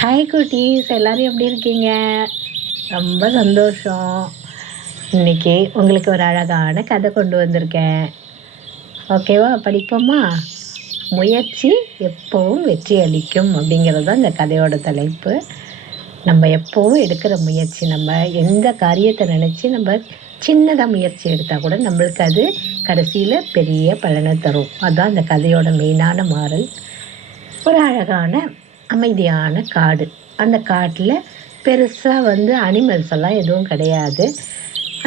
Hi குட்டீஸ், எல்லாரும் எப்படி இருக்கீங்க? ரொம்ப சந்தோஷம். இன்னைக்கு உங்களுக்கு ஒரு அழகான கதை கொண்டு வந்திருக்கேன். ஓகேவா? படிப்போமா? முயற்சி எப்பவும் வெற்றி அளிக்கும் அப்படிங்கிறது தான் இந்த கதையோட தலைப்பு. நம்ம எப்பவும் எடுக்கிற முயற்சி, நம்ம எந்த காரியத்தை நினச்சி நம்ம சின்னதாக முயற்சி எடுத்தால் கூட நம்மளுக்கு அது கடைசியில் பெரிய பலனை தரும். அதுதான் இந்த கதையோட மெயினான மாறல். ஒரு அழகான அமைதியான காடு. அந்த காட்டில் பெருசாக அனிமல்ஸ் எல்லாம் எதுவும் கிடையாது.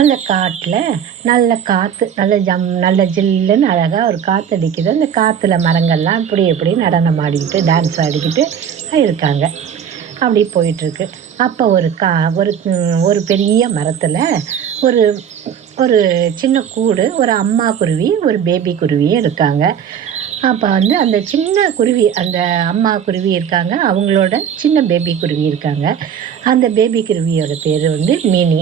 அந்த காட்டில் நல்ல காற்று, நல்ல ஜில்லுன்னு அழகாக ஒரு காற்று அடிக்குது. அந்த காற்றுல மரங்கள்லாம் இப்படி இப்படி நடனம் ஆடிக்கிட்டு டான்ஸ் ஆடிக்கிட்டு இருக்காங்க. அப்படி போயிட்டுருக்கு. அப்போ ஒரு ஒரு பெரிய மரத்தில் ஒரு ஒரு சின்ன கூடு, ஒரு அம்மா குருவி, ஒரு பேபி குருவியும் இருக்காங்க. அப்போ அந்த சின்ன குருவி, அந்த அம்மா குருவி இருக்காங்க, அவங்களோட சின்ன பேபி குருவி இருக்காங்க. அந்த பேபி குருவியோட பேர் மினி.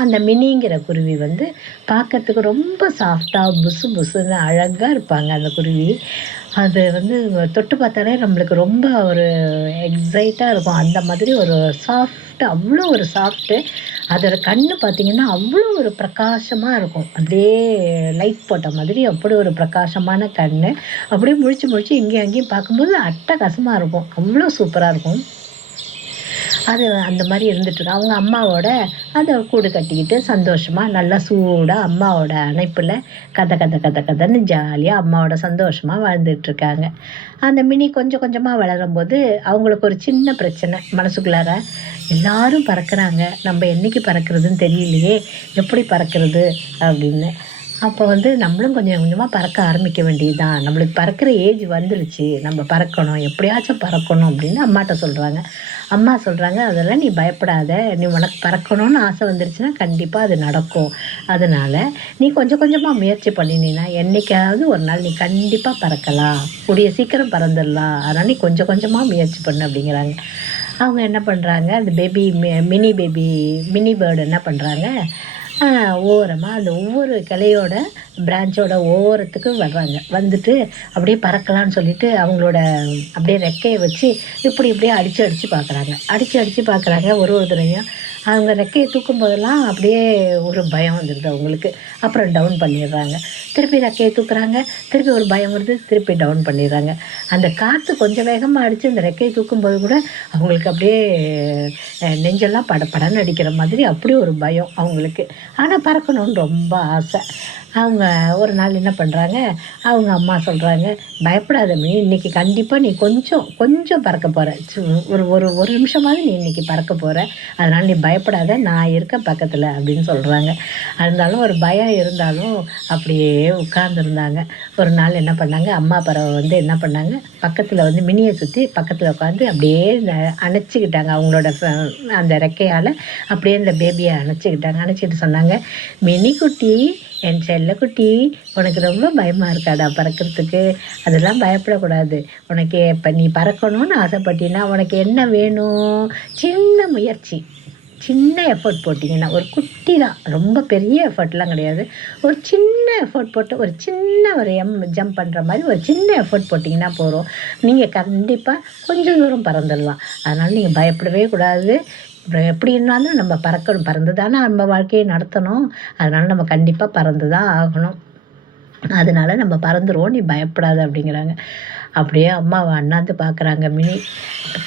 அந்த மினிங்கிற குருவி பார்க்கறதுக்கு ரொம்ப சாஃப்டாக புசு புசுன்னு அழகாக இருப்பாங்க அந்த குருவி. அது தொட்டு பார்த்தாலே நம்மளுக்கு ரொம்ப ஒரு எக்ஸைட்டாக இருக்கும். அந்த மாதிரி ஒரு சாஃப்ட், அவ்வளோ ஒரு சாஃப்ட்டு. அதோட கண்ணு பார்த்தீங்கன்னா, அவ்வளோ ஒரு பிரகாசமாக இருக்கும். அப்படியே லைட் போட்ட மாதிரி அப்படி ஒரு பிரகாசமான கண்ணு. அப்படியே முழிச்சு முழிச்சு இங்கேயும் அங்கேயும் பார்க்கும்போது அட்டகாசமாக இருக்கும். அவ்வளோ சூப்பராக இருக்கும். அது அந்த மாதிரி இருந்துட்டுருக்கு. அவங்க அம்மாவோட அதை கூடு கட்டிக்கிட்டு சந்தோஷமாக நல்லா சூடாக அம்மாவோட அணைப்பில் கதை கதை கதை கதைன்னு ஜாலியாக அம்மாவோட சந்தோஷமாக வாழ்ந்துட்டுருக்காங்க. அந்த மினி கொஞ்சம் கொஞ்சமாக வளரும்போது அவங்களுக்கு ஒரு சின்ன பிரச்சனை மனசுக்குள்ளார. எல்லாரும் பறக்கிறாங்க, நம்ம என்னைக்கு பறக்கிறதுன்னு தெரியலையே, எப்படி பறக்கிறது அப்படின்னு. அப்போ நம்மளும் கொஞ்சம் கொஞ்சமாக பறக்க ஆரம்பிக்க வேண்டியதுதான். நம்மளுக்கு பறக்கிற ஏஜ் வந்துருச்சு, நம்ம பறக்கணும், எப்படியாச்சும் பறக்கணும் அப்படின்னு அம்மாட்ட சொல்கிறாங்க. அம்மா சொல்கிறாங்க, அதெல்லாம் நீ பயப்படாத, நீ உனக்கு பறக்கணும்னு ஆசை வந்துருச்சுன்னா கண்டிப்பாக அது நடக்கும். அதனால் நீ கொஞ்சம் கொஞ்சமாக முயற்சி பண்ணினீன்னா என்றைக்காவது ஒரு நாள் நீ கண்டிப்பாக பறக்கலாம், கூடிய சீக்கிரம் பறந்துடலாம். அதனால் நீ கொஞ்சம் கொஞ்சமாக முயற்சி பண்ணு அப்படிங்கிறாங்க. அவங்க என்ன பண்ணுறாங்க, அந்த மினி பேர்டு என்ன பண்ணுறாங்க, ஓரமாக அந்த ஒவ்வொரு கிளையோட பிரான்ச்சோட ஓரத்துக்கு வர்றாங்க. வந்துட்டு அப்படியே பறக்கலான்னு சொல்லிட்டு அவங்களோட அப்படியே ரெக்கையை வச்சு இப்படி இப்படியே அடித்து பார்க்குறாங்க. ஒரு தடவையும் அவங்க ரெக்கையை தூக்கும் போதெல்லாம் அப்படியே ஒரு பயம் வந்துடுது அவங்களுக்கு. அப்புறம் டவுன் பண்ணிடுறாங்க. திருப்பி ரெக்கையை தூக்குறாங்க, திருப்பி ஒரு பயம் வருது, திருப்பி டவுன் பண்ணிடுறாங்க. அந்த காற்று கொஞ்சம் வேகமாக அடித்து அந்த ரெக்கையை தூக்கும்போது கூட அவங்களுக்கு அப்படியே நெஞ்செல்லாம் படன்னு அடிக்கிற மாதிரி அப்படி ஒரு பயம் அவங்களுக்கு. ஆனால் பறக்கணும்னு ரொம்ப ஆசை. அவங்க ஒரு நாள் என்ன பண்ணுறாங்க, அவங்க அம்மா சொல்கிறாங்க, பயப்படாத மினி, இன்றைக்கி கண்டிப்பாக நீ கொஞ்சம் பறக்க போகிற, ஒரு ஒரு ஒரு நிமிஷமாவது நீ இன்றைக்கி பறக்க போகிற, அதனால் நீ பயப்படாத, நான் இருக்க பக்கத்தில் அப்படின்னு சொல்கிறாங்க. இருந்தாலும் ஒரு பயம் இருந்தாலும் அப்படியே உட்கார்ந்துருந்தாங்க. ஒரு நாள் என்ன பண்ணாங்க, அம்மா பறவை என்ன பண்ணாங்க, பக்கத்தில் மினியை சுற்றி பக்கத்தில் உட்காந்து அப்படியே அணைச்சிக்கிட்டாங்க. அவங்களோட அந்த ரெக்கையால் அப்படியே இந்த பேபியை அணைச்சிக்கிட்டு சொன்னாங்க, மினி குட்டி, என் செல்லக்குட்டி, உனக்கு ரொம்ப பயமாக இருக்காடா பறக்கிறதுக்கு? அதெல்லாம் பயப்படக்கூடாது. உனக்கு இப்போ நீ பறக்கணும்னு ஆசைப்பட்டீன்னா உனக்கு என்ன வேணும்? சின்ன முயற்சி, சின்ன எஃபர்ட் போட்டிங்கன்னா, ஒரு குட்டி தான், ரொம்ப பெரிய எஃபர்ட்லாம் கிடையாது, ஒரு சின்ன எஃபர்ட் போட்டு ஒரு சின்ன ஒரு ஜம்ப் பண்ணுற மாதிரி ஒரு சின்ன எஃபர்ட் போட்டிங்கன்னா போதும். நீங்கள் கண்டிப்பாக கொஞ்சம் தூரம் பறந்துடலாம். அதனால் நீங்கள் பயப்படவே கூடாது. அப்புறம் எப்படி இருந்தாலும் நம்ம பறக்கணும், பறந்து தானே நம்ம வாழ்க்கையை நடத்தணும். அதனால் நம்ம கண்டிப்பாக பறந்து தான் ஆகணும். அதனால நம்ம பறந்துருவோம், நீ பயப்படாத அப்படிங்கிறாங்க. அப்படியே அம்மாவை அண்ணாந்து பார்க்குறாங்க மினி.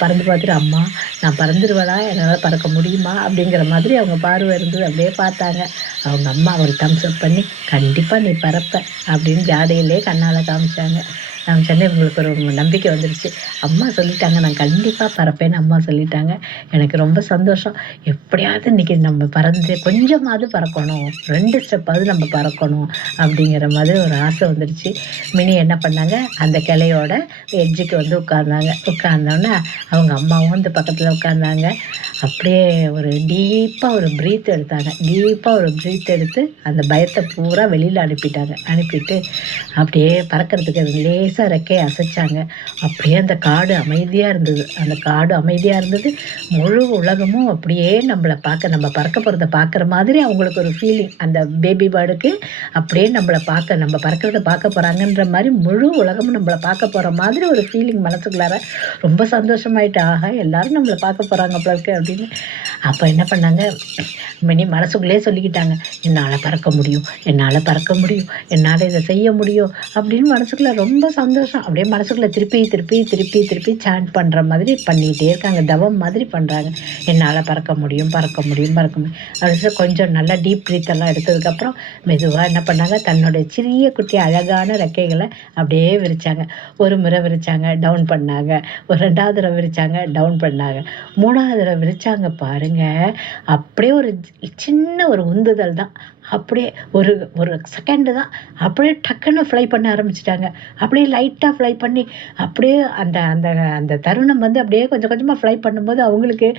பறந்து பார்த்துட்டு, அம்மா நான் பறந்துடுவேனா, என்னால் பறக்க முடியுமா அப்படிங்கிற மாதிரி அவங்க பார்வை இருந்தது. அப்படியே பார்த்தாங்க. அவங்க அம்மா ஒரு தம்ஸ் அப் பண்ணி, கண்டிப்பாக நீ பறப்ப அப்படின்னு ஜாடையிலே கண்ணால் காமிச்சாங்க. இவங்களுக்கு ஒரு நம்பிக்கை வந்துடுச்சு. அம்மா சொல்லிட்டாங்க, நான் கண்டிப்பாக பறப்பேன்னு அம்மா சொல்லிட்டாங்க. எனக்கு ரொம்ப சந்தோஷம். எப்படியாவது இன்றைக்கி நம்ம பறந்து கொஞ்சமாவது பறக்கணும், 2 ஸ்டெப்பாவது நம்ம பறக்கணும் அப்படிங்கிற மாதிரி ஒரு ஆசை வந்துடுச்சு. மினி என்ன பண்ணாங்க, அந்த கிளையோட எட்ஜுக்கு உட்கார்ந்தோன்னே அவங்க அம்மாவும் இந்த பக்கத்தில் உட்கார்ந்தாங்க. அப்படியே ஒரு டீப்பாக ஒரு ப்ரீத் எடுத்து அந்த பயத்தை பூரா வெளியில் அனுப்பிட்டு அப்படியே பறக்கிறதுக்கு லேசாக லேசாக ரெக்கையை அசைச்சாங்க. அப்படியே அந்த காடு அமைதியாக இருந்தது. அந்த காடு அமைதியாக இருந்தது. முழு உலகமும் அப்படியே நம்மளை பார்க்க, நம்ம பறக்க போகிறத பார்க்குற மாதிரி அவங்களுக்கு ஒரு ஃபீலிங். அந்த பேபி பேர்டுக்கு அப்படியே நம்மளை பார்க்க, நம்ம பறக்கிறத பார்க்க போகிறாங்கன்ற மாதிரி முழு உலகமும் நம்மளை பார்க்க போகிற மாதிரி ஒரு ஃபீலிங் மனசுக்குள்ளார. ரொம்ப சந்தோஷமாயிட்டு, ஆஹா எல்லாரும் நம்மளை பார்க்க போகிறாங்க போல இருக்கு அப்படின்னு. அப்போ என்ன பண்ணாங்க, மினி மனசுக்குள்ளே சொல்லிக்கிட்டாங்க, என்னால் பறக்க முடியும், என்னால் பறக்க முடியும், என்னால் இதை செய்ய முடியும் அப்படின்னு மனசுக்குள்ளே ரொம்ப சந்தோஷம். அப்படியே மனசுக்குள்ளே திருப்பி திருப்பி திருப்பி திருப்பி சாண்ட் பண்ணுற மாதிரி பண்ணிக்கிட்டே இருக்காங்க. தவம் மாதிரி பண்ணுறாங்க. என்னால் பறக்க முடியும், பறக்க முடியும், பறக்க முடியும் அப்படின்னு கொஞ்சம் நல்லா டீப் ப்ரீத் எல்லாம் எடுத்ததுக்கப்புறம் மெதுவாக என்ன பண்ணாங்க, தன்னுடைய சிறிய குட்டி அழகான ரெக்கைகளை அப்படியே விரிச்சாங்க. ஒரு முறை விரிச்சாங்க, டவுன் பண்ணாங்க. ஒரு 2வது தடவை விரிச்சாங்க, டவுன் பண்ணாங்க. 3வது தடவை விரிச்சாங்க பாருங்க. அப்படியே ஒரு சின்ன ஒரு உந்துதல் தான். அப்படியே ஒரு ஒரு செகண்டு தான். அப்படியே டக்குன்னு ஃப்ளை பண்ண ஆரம்பிச்சிட்டாங்க. அப்படியே லைட்டாக ஃப்ளை பண்ணி அப்படியே அந்த அந்த அந்த தருணம் வந்து அப்படியே கொஞ்சம் கொஞ்சமாக ஃப்ளை பண்ணும்போது அவங்களுக்கு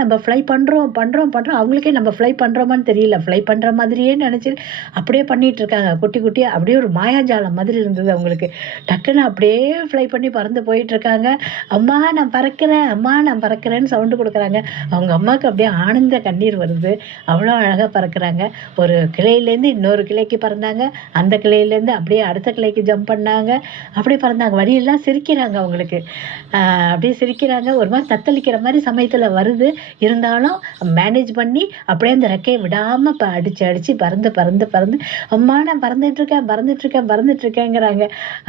நம்ம ஃப்ளை பண்ணுறோம் பண்ணுறோம் பண்ணுறோம். அவங்களுக்கே நம்ம ஃப்ளை பண்ணுறோமான்னு தெரியல. ஃப்ளை பண்ணுற மாதிரியே நினச்சி அப்படியே பண்ணிகிட்டு இருக்காங்க. குட்டி குட்டியாக அப்படியே ஒரு மாயாஜாலம் மாதிரி இருந்தது அவங்களுக்கு. டக்குன்னு அப்படியே ஃப்ளை பண்ணி பறந்து போயிட்டுருக்காங்க. அம்மா நான் பறக்கிறேன், அம்மா நான் பறக்கிறேன்னு சவுண்டு கொடுக்குறாங்க. அவங்க அம்மாவுக்கு அப்படியே ஆனந்த கண்ணீர் வருது. அவ்வளோ அழகாக பறக்கிறாங்க. ஒரு கிளையிலேருந்து இன்னொரு கிளைக்கு பறந்தாங்க. அந்த கிளையிலேருந்து அப்படியே அடுத்த கிளைக்கு ஜம்ப் பண்ணாங்க. அப்படியே பறந்தாங்க. வழியெல்லாம் சிரிக்கிறாங்க அவங்களுக்கு. அப்படியே சிரிக்கிறாங்க. ஒரு மாதிரி தத்தளிக்கிற மாதிரி சமயத்தில் வருது. இருந்தாலும் மேனேஜ் பண்ணி அப்படியே அந்த ரெக்கையை விடாமல் அடித்து அடித்து பறந்து பறந்து பறந்து அம்மா நான் பறந்துட்டுருக்கேன் பறந்துட்டுருக்கேன் பறந்துட்டுருக்கேங்கிறாங்க.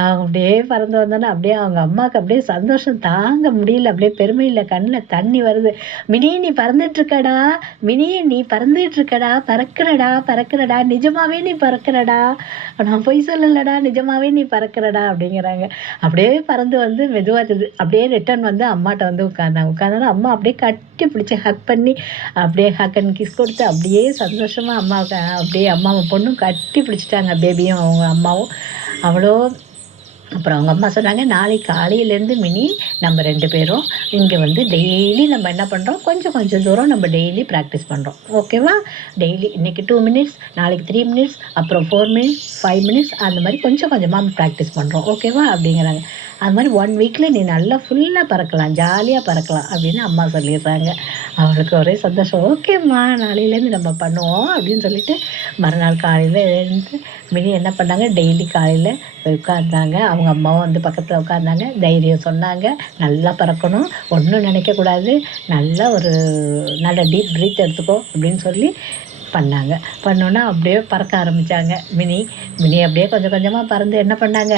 அப்படியே பறந்து வந்தோன்னா அப்படியே அவங்க அம்மாவுக்கு அப்படியே சந்தோஷம் தாங்க முடியல. அப்படியே பெருமையில் கண்ணில் தண்ணி வருது. மினி நீ பறந்துட்டுருக்கடா, மினி நீ பறந்துட்டுருக்கடா, பறக்கிறடா பறக்கிறடா, நிஜமாவே நீ பறக்கிறடா, நான் பொய் சொல்லலடா, நிஜமாவே நீ பறக்கிறடா அப்படிங்கிறாங்க. அப்படியே பறந்து வந்து மெதுவாக அப்படியே ரிட்டர்ன் வந்து அம்மாட்ட வந்து உட்காந்தோன்னா அம்மா அப்படியே கட்டி பிடிச்சி ஹக் பண்ணி அப்படியே ஹக் அண்ட் கிஸ் கொடுத்து அப்படியே சந்தோஷமாக அம்மாவுக்கு அப்படியே அம்மாவும் பொண்ணும் கட்டி பிடிச்சிட்டாங்க. பேபியும் அவங்க அம்மாவும். அவ்வளோ அப்புறம் அவங்க அம்மா சொன்னாங்க, நாளைக்கு காலையிலேருந்து மினி நம்ம 2 பேரும் இங்கே வந்து டெய்லி நம்ம என்ன பண்ணுறோம், கொஞ்சம் கொஞ்சம் தூரம் நம்ம டெய்லி ப்ராக்டிஸ் பண்ணுறோம். ஓகேவா? டெய்லி இன்றைக்கி 2 மினிட்ஸ், நாளைக்கு 3 மினிட்ஸ், அப்புறம் 4 மினிட்ஸ், 5 மினிட்ஸ், அந்த மாதிரி கொஞ்சம் கொஞ்சமாக ப்ராக்டிஸ் பண்ணுறோம். ஓகேவா? அப்படிங்கிறாங்க. அது மாதிரி 1 வீக்கில் நீ நல்லா ஃபுல்லாக பறக்கலாம், ஜாலியாக பறக்கலாம் அப்படின்னு அம்மா சொல்லிடுறாங்க. அவளுக்கு ஒரே சந்தோஷம். ஓகேம்மா நாளையிலேருந்து நம்ம பண்ணுவோம் அப்படின்னு சொல்லிட்டு மறுநாள் காலையில் எழுந்து மினி என்ன பண்ணாங்க, டெய்லி காலையில் உட்காந்தாங்க. அவங்க அம்மாவும் வந்து பக்கத்தில் உட்காந்தாங்க. தைரியம் சொன்னாங்க, நல்லா பறக்கணும், ஒன்றும் நினைக்கக்கூடாது, நல்லா ஒரு நல்ல டீப் ப்ரீத் எடுத்துக்கோ அப்படின்னு சொல்லி பண்ணாங்க. பண்ணோன்னா அப்படியே பறக்க ஆரம்பித்தாங்க. மினி அப்படியே கொஞ்சம் கொஞ்சமாக பறந்து என்ன பண்ணாங்க,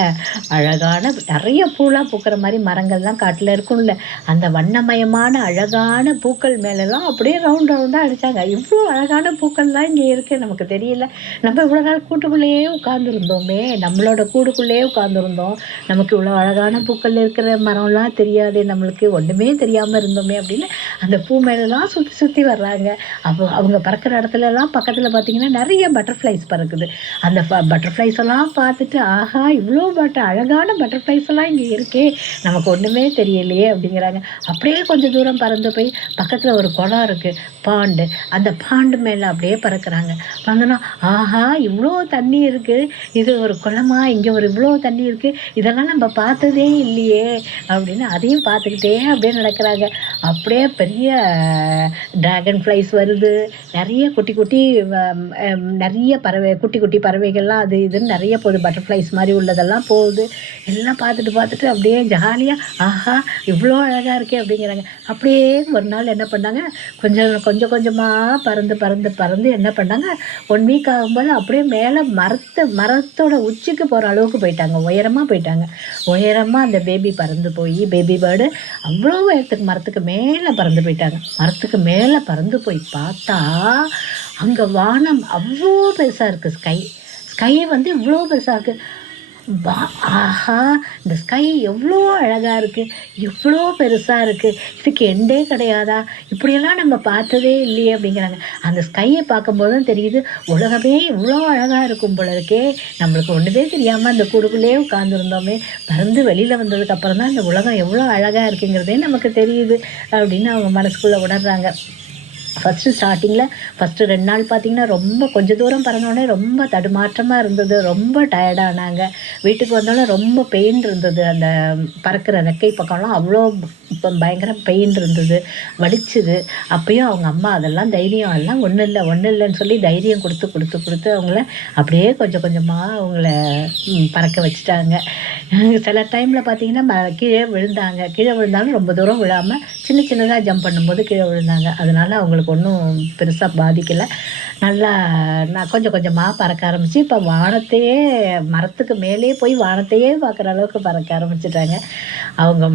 அழகான நிறைய பூலாம் பூக்கிற மாதிரி மரங்கள்லாம் காட்டில் இருக்கும்ல, அந்த வண்ணமயமான அழகான பூக்கள் மேலெல்லாம் அப்படியே ரவுண்டாக அடித்தாங்க. இவ்வளோ அழகான பூக்கள்லாம் இங்கே இருக்குது, நமக்கு தெரியல. நம்ம இவ்வளோ நாள் கூட்டுக்குள்ளேயே உட்காந்துருந்தோமே, நம்மளோட கூடுக்குள்ளேயே உட்காந்துருந்தோம், நமக்கு இவ்வளோ அழகான பூக்கள் இருக்கிற மரம்லாம் தெரியாது, நம்மளுக்கு ஒன்றுமே தெரியாமல் இருந்தோமே அப்படின்னு அந்த பூ மேலெல்லாம் சுற்றி சுற்றி வர்றாங்க. அவங்க பறக்கிற இடத்துலலாம் பக்கத்தில் பார்த்தீங்கன்னா நிறைய பட்டர்ஃப்ளைஸ் பறக்குது. அந்த பட்டர்ஃப்ளைஸ் எல்லாம் பார்த்துட்டு, ஆஹா இவ்வளோ அழகான பட்டர்ஃப்ளைஸ் எல்லாம் இங்கே இருக்கே, நமக்கு ஒன்றுமே தெரியலையே அப்படிங்கிறாங்க. அப்படியே கொஞ்சம் தூரம் பறந்து போய் பக்கத்தில் ஒரு குளம் இருக்குது, பாண்டு. அந்த பாண்டு மேலே அப்படியே பறக்கிறாங்க. பறந்தோன்னா, ஆஹா இவ்வளோ தண்ணி இருக்குது, இது ஒரு குளமா, இங்கே ஒரு இவ்வளோ தண்ணி இருக்குது, இதெல்லாம் நம்ம பார்த்ததே இல்லையே அப்படின்னு அதையும் பார்த்துக்கிட்டே அப்படியே நடக்கிறாங்க. அப்படியே பெரிய ட்ராகன் ஃப்ளைஸ் வருது, நிறைய குட்டி குட்டி நிறைய பறவை, குட்டி குட்டி பறவைகள்லாம் அது இதுன்னு நிறைய போகுது. பட்டர்ஃப்ளைஸ் மாதிரி உள்ளதெல்லாம் போகுது. எல்லாம் பார்த்துட்டு அப்படியே ஜாலியாக, ஆஹா இவ்வளோ அழகாக இருக்கே அப்படிங்கிறாங்க. அப்படியே ஒரு நாள் என்ன பண்ணாங்க, கொஞ்சம் கொஞ்சமாக பறந்து பறந்து பறந்து என்ன பண்ணாங்க, 1 வீக் ஆகும்போது அப்படியே மேலே மரத்தோட உச்சிக்கு போகிற அளவுக்கு போயிட்டாங்க. உயரமாக போயிட்டாங்க. உயரமாக அந்த பேபி பறந்து போய், பேபி பேர்டு அவ்வளோ உயரத்துக்கு மரத்துக்கு மேலே பறந்து போயிட்டாங்க. மரத்துக்கு மேலே பறந்து போய் பார்த்தா அங்கே வானம் அவ்வளோ பெருசாக இருக்குது. ஸ்கை வந்து இவ்வளோ பெருசாக இருக்குது. ஆஹா இந்த ஸ்கை எவ்வளோ அழகாக இருக்குது, இவ்வளோ பெருசாக இருக்குது, இதுக்கு எண்டே கிடையாதா, இப்படியெல்லாம் நம்ம பார்த்ததே இல்லையே அப்படிங்கிறாங்க. அந்த ஸ்கையை பார்க்கும்போது தான் தெரியுது, உலகமே இவ்வளோ அழகாக இருக்கும் போல இருக்கே, நம்மளுக்கு ஒன்றுமே தெரியாமல் அந்த கூடுக்குள்ளேயே உட்காந்துருந்தோமே, பறந்து வெளியில் வந்ததுக்கப்புறம் தான் இந்த உலகம் எவ்வளோ அழகாக இருக்குங்கிறதே நமக்கு தெரியுது அப்படின்னு அவங்க மனசுக்குள்ளே உணர்றாங்க. ஃபஸ்ட்டு 2 நாள் பார்த்தீங்கன்னா, ரொம்ப கொஞ்சம் தூரம் பறந்தோனே ரொம்ப தடுமாற்றமா இருந்தது. ரொம்ப டயர்டானாங்க. வீட்டுக்கு வந்தோனே ரொம்ப பெயின் இருந்தது. அந்த பறக்கிற ரெக்கை பக்கம்லாம் அவ்வளோ இப்போ பயங்கர பெயின் இருந்தது. வலிச்சுது. அப்பயும் அவங்க அம்மா அதெல்லாம் தைரியம் எல்லாம் ஒண்ணும் இல்ல, ஒண்ணும் இல்லன்னு சொல்லி தைரியம் குடுத்து, குடுத்து, குடுத்து அவங்கள அப்படியே கொஞ்சம் கொஞ்சமா அவங்கள பறக்க வச்சுட்டாங்க. சில டைம்ல பார்த்தீங்கன்னா, கீழே விழுந்தாங்க. கீழ விழுந்தாலும் ரொம்ப தூரம் விழாம, சின்ன சின்னதா ஜம்ப் பண்ணும்போது கீழ விழுந்தாங்க. அதனால அவங்களுக்கு ஒண்ணும் பெருசா பாதிக்கல. நல்லா நான் கொஞ்சம் கொஞ்சமா பறக்க ஆரம்பிச்சு, இப்ப வானத்தையே மரத்துக்கு மேலேயே போய் வானத்தையே பார்க்குற அளவுக்கு பறக்க ஆரம்பிச்சுட்டாங்க. அவங்க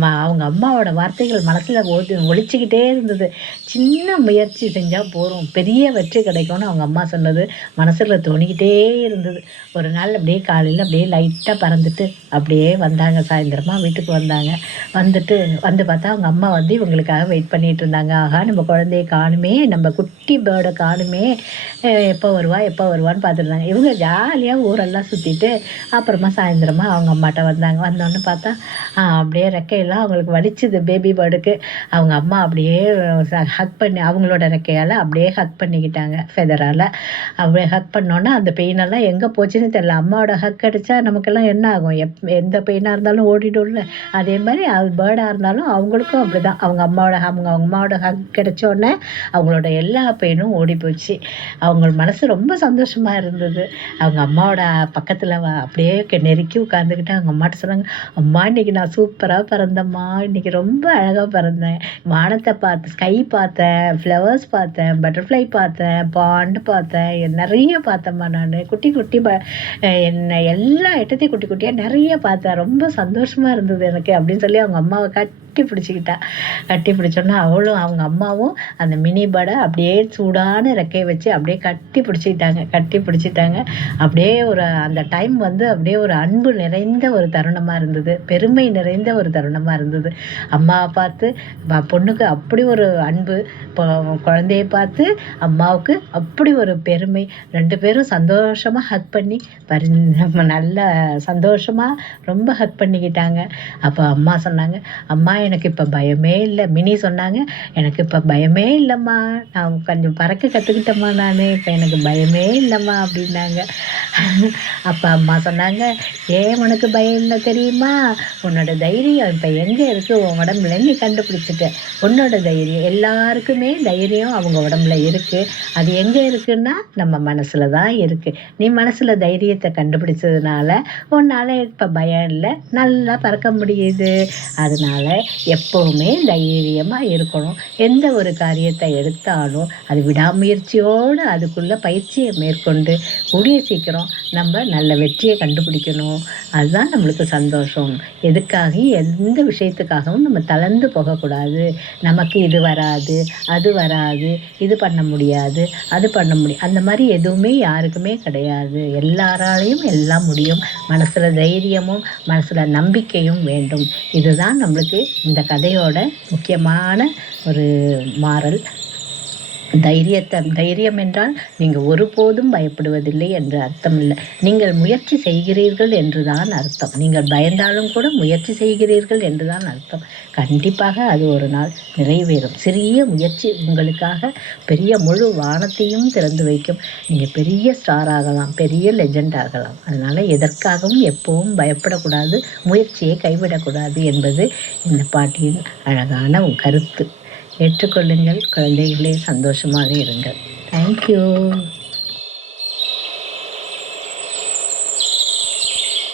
அம்மாவோட வார்த்தைகள் மனசுல ஒலிச்சுக்கிட்டே இருந்தது. சின்ன முயற்சி செஞ்சா போதும், பெரிய வெற்றி கிடைக்கும்னு அவங்க அம்மா சொன்னது மனசுல தோணிக்கிட்டே இருந்தது. ஒரு நாள் அப்படியே காலையில அப்படியே லைட்டா பறந்துட்டு அப்படியே வந்தாங்க. சாயந்தரமா வீட்டுக்கு வந்தாங்க. வந்துட்டு வந்து பார்த்தா அவங்க அம்மா வந்து இவங்களுக்காக வெயிட் பண்ணிட்டு இருந்தாங்க. ஆஹா! நம்ம குழந்தைய காணுமே! நம்ம குட்டி பேர்ட காணுமே! எப்போ வருவா? எப்போ வருவான்னு பார்த்துருந்தாங்க. இவங்க ஜாலியா ஊரெல்லாம் சுத்திட்டு, அப்புறமா சாயந்தரமா அவங்க அம்மாட்ட வந்தாங்க. வந்தோனே பார்த்தா, அப்படியே ரெக்கையெல்லாம் அவங்களுக்கு வலிச்சுது பேபி பேர்டுக்கு. அவங்க அம்மா அப்படியே ஹக் பண்ணி அவங்களோட ரெக்கையால அப்படியே ஹக் பண்ணிக்கிட்டாங்க ஃபெதரால. அப்படியே ஹக் பண்ணோனே அந்த பெயினெல்லாம் எங்க போச்சுன்னு தெரியல. அம்மாவோட ஹக் அடிச்சா நமக்கெல்லாம் என்ன ஆகும்? எந்த பெயினா இருந்தாலும் ஓடிடும்ல. அதே மாரி அது பேர்டா இருந்தாலும் அவங்களுக்கும் அப்படிதான். அவங்க அம்மாவோட ஹக் கிடைச்சோனே அவங்களோட எல்லா பெயினும் ஓடி போச்சு. அவங்க மனசு ரொம்ப சந்தோஷமா இருந்தது. அவங்க அம்மாவோட பக்கத்துல அப்படியே நெருக்கி உட்காந்துக்கிட்டு அவங்க அம்மாட்ட சொன்னாங்க, "அம்மா இன்னைக்கு நான் சூப்பரா பறந்தேம்மா. இன்னைக்கு ரொம்ப அழகா பறந்தேன். வானத்த பார்த்தேன், ஸ்கை பார்த்தேன், ஃப்ளவர்ஸ் பார்த்தேன், பட்டர்ஃப்ளை பார்த்தேன், பாண்ட் பார்த்தேன். நெறைய பார்த்தேம்மா நானு. குட்டி குட்டி என்ன எல்லா இடத்தையும் குட்டி குட்டியா நெறைய பார்த்தேன். ரொம்ப சந்தோஷமா இருந்தது எனக்கு" அப்படின்னு சொல்லி அவங்க அம்மாவ கட்டி பிடிச்சுக்கிட்டா. கட்டி பிடிச்சோன்னே அவங்க அம்மாவும் அந்த மினி பேர்ட அப்படியே சூடான ரெக்கைய வச்சு அப்படியே கட்டி பிடிச்சிட்டாங்க. அப்படியே அந்த டைம் வந்து அப்படியே ஒரு அன்பு நிறைந்த ஒரு தருணமா இருந்தது. பெருமை நிறைந்த ஒரு தருணமா இருந்தது. அம்மாவ பார்த்து பொண்ணுக்கு அப்படி ஒரு அன்பு, குழந்தைய பார்த்து அம்மாவுக்கு அப்படி ஒரு பெருமை. 2 பேரும் சந்தோஷமா ஹக் பண்ணி நல்ல சந்தோஷமா ரொம்ப ஹக் பண்ணிக்கிட்டாங்க. அப்ப அம்மா சொன்னாங்க, "அம்மா எனக்கு இப்ப பயமே இல்ல." மினி சொன்னாங்க, "எனக்கு இப்ப பயமே இல்லம்மா. நான் கொஞ்சம் பறக்க கத்துக்கிட்டேம்மா நானு. இப்ப எனக்கு பயமே இல்லம்மா" அப்படின்னாங்க. அப்ப அம்மா சொன்னாங்க, "ஏன் உனக்கு பயம் இல்ல தெரியுமா? உன்னோட தைரியம் இப்ப எங்க இருக்கு? உன் உடம்புல நீ கண்டுபிடிச்சிட்ட. உன்னோட தைரியம் எல்லாருக்குமே தைரியம் அவங்க உடம்புல இருக்கு. அது எங்க இருக்குன்னா நம்ம மனசுல தான் இருக்கு. நீ மனசுல தைரியத்தை கண்டுபிடிச்சதுனால உன்னால இப்ப பயம் இல்ல. நல்லா பறக்க முடியுது. அதனால எப்பவுமே தைரியமா இருக்கணும். எந்த ஒரு காரியத்தை எடுத்தாலும் அது விடாமுயற்சியோடு அதுக்குள்ள பயிற்சியை மேற்கொண்டு கூடிய சீக்கிரம் நம்ம நல்ல வெற்றியை கண்டுபிடிக்கணும். அதுதான் நம்மளுக்கு சந்தோஷம். எந்த விஷயத்துக்காகவும் நம்ம தளர்ந்து போகக்கூடாது. நமக்கு இது வராது, அது வராது, இது பண்ண முடியாது, அது பண்ண முடியும், அந்த மாதிரி எதுவுமே யாருக்குமே கிடையாது. எல்லாராலையும் எல்லாம் முடியும். மனசுல தைரியமும் மனசுல நம்பிக்கையும் வேண்டும். இதுதான் நம்மளுக்கு இந்த கதையோட முக்கியமான ஒரு மாறல். தைரியம் என்றால் நீங்கள் ஒருபோதும் பயப்படுவதில்லை என்று அர்த்தம் இல்லை. நீங்கள் முயற்சி செய்கிறீர்கள் என்றுதான் அர்த்தம். நீங்கள் பயந்தாலும் கூட முயற்சி செய்கிறீர்கள் என்றுதான் அர்த்தம். கண்டிப்பாக அது ஒரு நாள் நிறைவேறும். சிறிய முயற்சி உங்களுக்காக பெரிய முழு வானத்தையும் திறந்து வைக்கும். நீங்கள் பெரிய ஸ்டார் ஆகலாம், பெரிய லெஜெண்ட் ஆகலாம். அதனால் எதற்காகவும் எப்பவும் பயப்படக்கூடாது, முயற்சியை கைவிடக்கூடாது என்பது இந்த பாட்டியின் அழகான கருத்து. ஏற்றுக்கொள்ளுங்கள் குழந்தைகளே, சந்தோஷமாக இருங்கள். தேங்க்யூ.